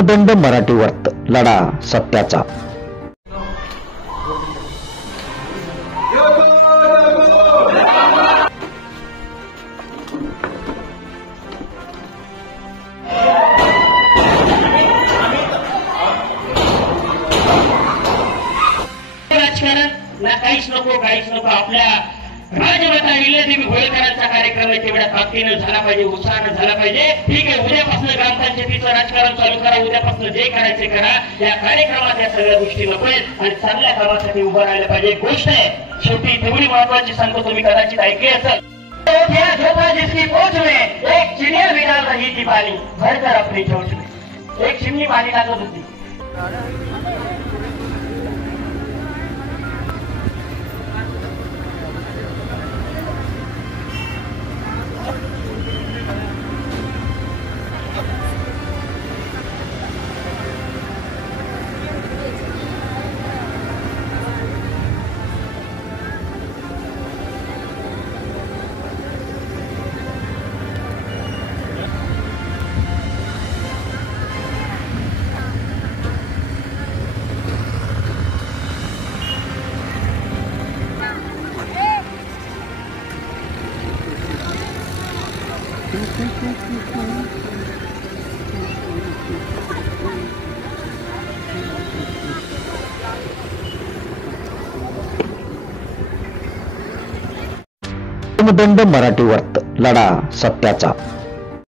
दंड मराठी वर्त लढा सत्याचा। राजकारण ना काहीच नको आपल्या राजमाता विलेदेवी होळकरांचा कार्यक्रम तेवढ्या ताकदीनं झाला पाहिजे, उत्साहानं झाला पाहिजे। ठीक आहे, उद्यापासून ग्रामपंचायतीचं राजकारण चालू करा, उद्यापासून जे करायचे करा। या कार्यक्रमात या सगळ्या गोष्टी नकोत आणि चांगल्या कामासाठी उभं राहायला पाहिजे। गोष्ट आहे शेवटी तेवढी महत्वाची सांगतो, तुम्ही कदाचित ऐकली असेल, जिसकी पोच में एक चिड़िया भी डाल रही थी पानी भरकर अपनी चोच में। एक चिमणी पाणी टाकत होती। दंड मराठी वर्त लढा सत्याचा।